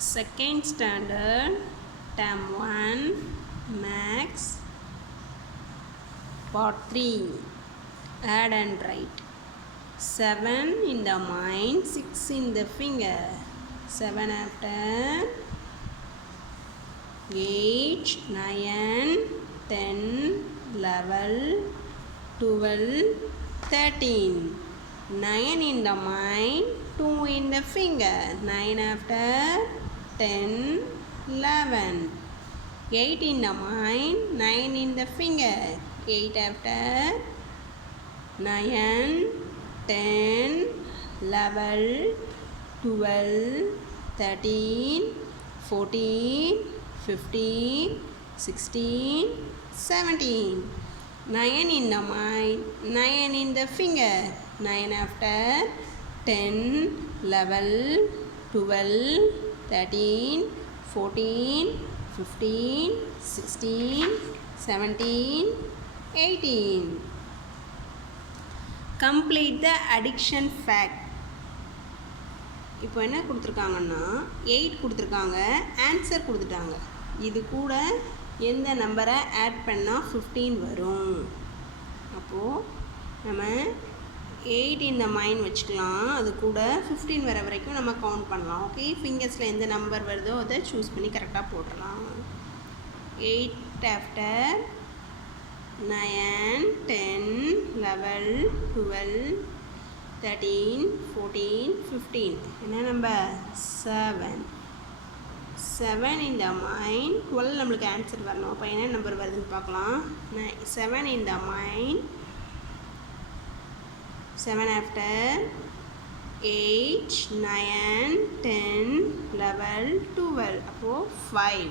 Second standard, term 1, max, part 3, add and write. 7 in the mind, 6 in the finger. 7 after 8, 9, 10, 11, 12, 13. 9 in the mind, 2 in the finger. 9 after 10, 11. 8 in the mind, 9 in the finger. 8 after 9, 10, 11, 12, 13, 14, 15, 16, 17. 9 in the mind, 9 in the finger. 9 after 10, 11, 12, 13, 14, 15, 16, 17, 18. Complete the addition fact. இப்போ என்ன கொடுத்துருக்காங்கன்னா 8 கொடுத்துருக்காங்க, answer கொடுத்துட்டாங்க. இது கூட எந்த நம்பரை add பண்ணால் 15 வரும். அப்போது நம்ம 8 இந்த மைண்ட் வச்சுக்கலாம், அது கூட 15 வர வரைக்கும் நம்ம கவுண்ட் பண்ணலாம். ஓகே, ஃபிங்கர்ஸில் எந்த நம்பர் வருதோ அதை சூஸ் பண்ணி கரெக்டாக போட்டுடலாம். 8 ஆஃப்டர் 9, 10, 11, 12, 13, 14, 15. என்ன நம்பர்? 7. 7 in the mind. 12 நம்மளுக்கு ஆன்சர் வரணும். அப்போ என்ன நம்பர் வருதுன்னு பார்க்கலாம். 7 in the mind. 7 after 8, 9, 10, 11, 12. அப்போது 5.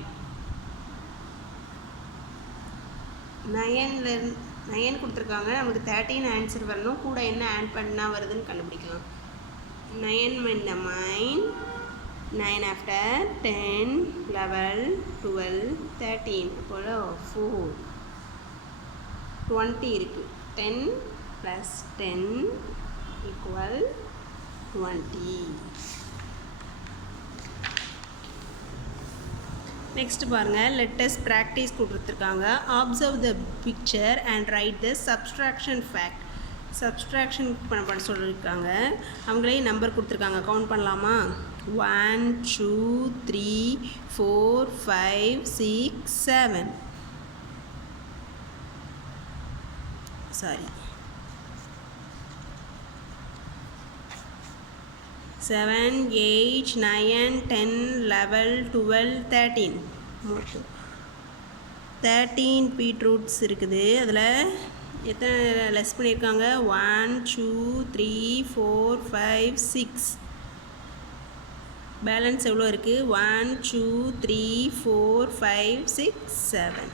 9 கொடுத்துருக்காங்க, நமக்கு 13 ஆன்சர் வரணும். கூட என்ன ஆட் பண்ணால் வருதுன்னு கண்டுபிடிக்கலாம். 9 in the mind. 9 after 10, 11, 12, 13. அப்போது 4. 20 இருக்குது. 10 + 10 = 20. நெக்ஸ்ட் பாருங்கள், லெட்டஸ் ப்ராக்டிஸ் கொடுத்துருக்காங்க. Observe the picture and right the subtraction fact. Subtraction பண்ண சொல்லியிருக்காங்க. அவங்களே நம்பர் கொடுத்துருக்காங்க, கவுண்ட் பண்ணலாமா? 1, 2, 3, 4, 5, 6, 7. 7, 8, 9, 10, 11, 12, 13. 13 பீட்ரூட்ஸ் இருக்குது. அதில் எத்தனை லெஸ் பண்ணியிருக்காங்க? 1, 2, 3, 4, 5, 6. பேலன்ஸ் எவ்வளோ இருக்குது? 1, 2, 3, 4, 5, 6, 7.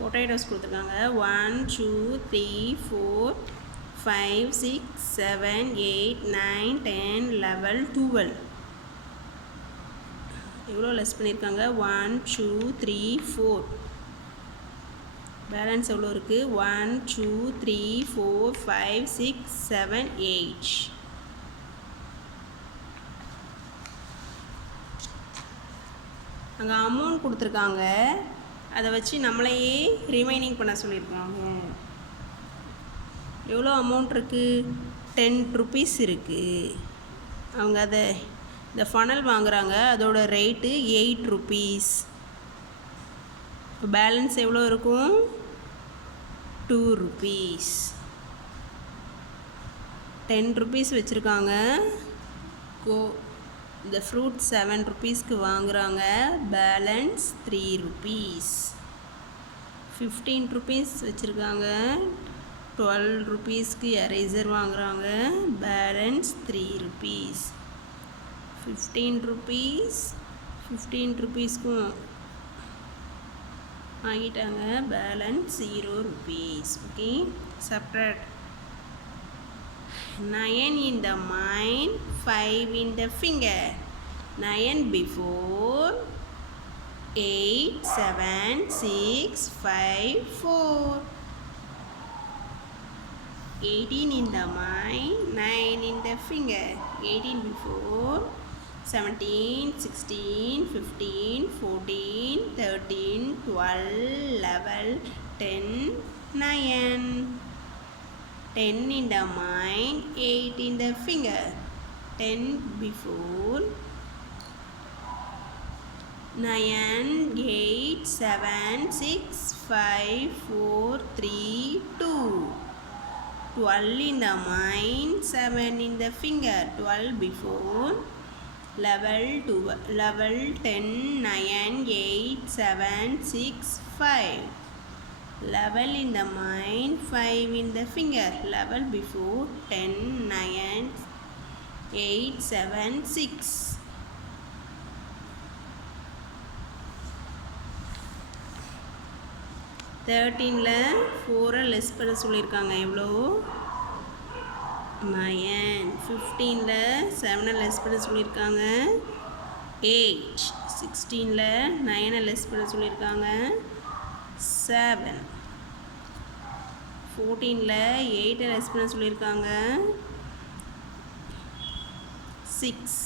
பொட்டேட்டோஸ் கொடுத்துருக்காங்க. 1, 2, 3, 4, 5, 6, 7, 8, 9, 10, 11, 12. எவ்வளோ லெஸ் பண்ணியிருக்காங்க? 1, 2, 3, 4. பேலன்ஸ் எவ்வளோ இருக்குது? 1, 2, 3, 4, 5, 6, 7, 8. அங்கே அமௌண்ட் கொடுத்துருக்காங்க, அதை வச்சு நம்மளையே ரிமைனிங் பண்ண சொல்லியிருக்காங்க. எவ்வளோ அமௌண்ட் இருக்குது? 10 rupees இருக்குது. அவங்க அதை இந்த ஃபனல் வாங்குகிறாங்க, அதோட ரேட்டு 8 rupees. இப்போ பேலன்ஸ் எவ்வளோ இருக்கும்? 2 rupees. 10 rupees வச்சுருக்காங்க. இந்த ஃப்ரூட் 7 rupeesக்கு வாங்குகிறாங்க, பேலன்ஸ் 3 rupees. 15 rupees வச்சுருக்காங்க, 12 rupeesக்கு எரேசர் வாங்குகிறாங்க, பேலன்ஸ் 3 rupees. 15 rupeesக்கும் வாங்கிட்டாங்க, balance 0 rupees. Okay, subtract. 9 in the mind, 5 in the finger. 9 before 8, 7, 6, 5, 4. 18 in the mind, 9 in the finger. 18 before, 17, 16, 15, 14, 13, 12, 11, 10, 9. 10 in the mind, 8 in the finger. 10 before, 9, 8, 7, 6, 5, 4, 3, 2. 12 in the mind, 7 in the finger. 12 before, 11, 10, 9, 8, 7, 6, 5. 11 in the mind, 5 in the finger. 11 before, 10, 9, 8, 7, 6. 13ல 4 less பண்ண சொல்லியிருக்காங்க. எவ்வளோ? 9. 15ல 7 less பண்ண சொல்லியிருக்காங்க. 8. 16ல 9 less பண்ண சொல்லியிருக்காங்க. 7. 14ல 8 less பண்ண சொல்லியிருக்காங்க. 6.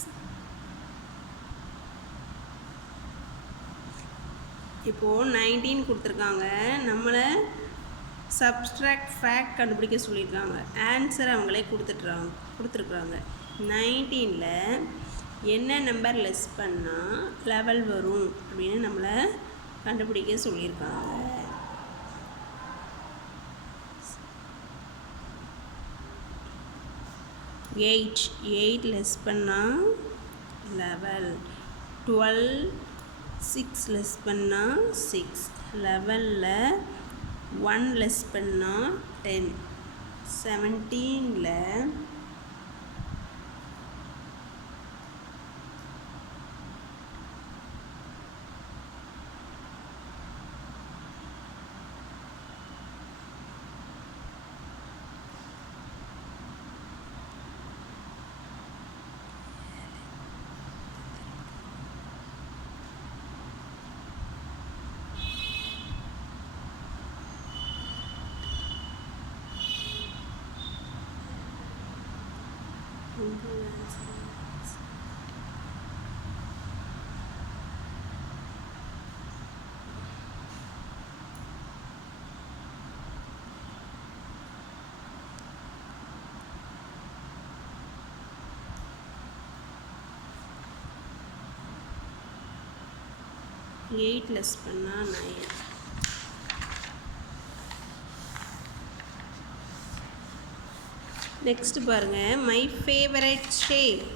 இப்போது 19 கொடுத்துருக்காங்க. நம்மளை சப்ஸ்ட்ராக்ட் ஃபேக்ட் கண்டுபிடிக்க சொல்லியிருக்காங்க. ஆன்சர் அவங்களே கொடுத்துருக்குறாங்க. 19ல் என்ன நம்பர் லெஸ் பண்ணால் 11 வரும் அப்படின்னு நம்மளை கண்டுபிடிக்க சொல்லியிருக்காங்க. 8 லெஸ் பண்ணால் 11. 12 6 லெஸ் பண்ணால் 6. 11ல் 1 லெஸ் பண்ணால் 10. 17ல் 8 லெஸ் பண்ணால் 9. நெக்ஸ்ட் பாருங்கள், மை ஃபேவரட் ஷேப்.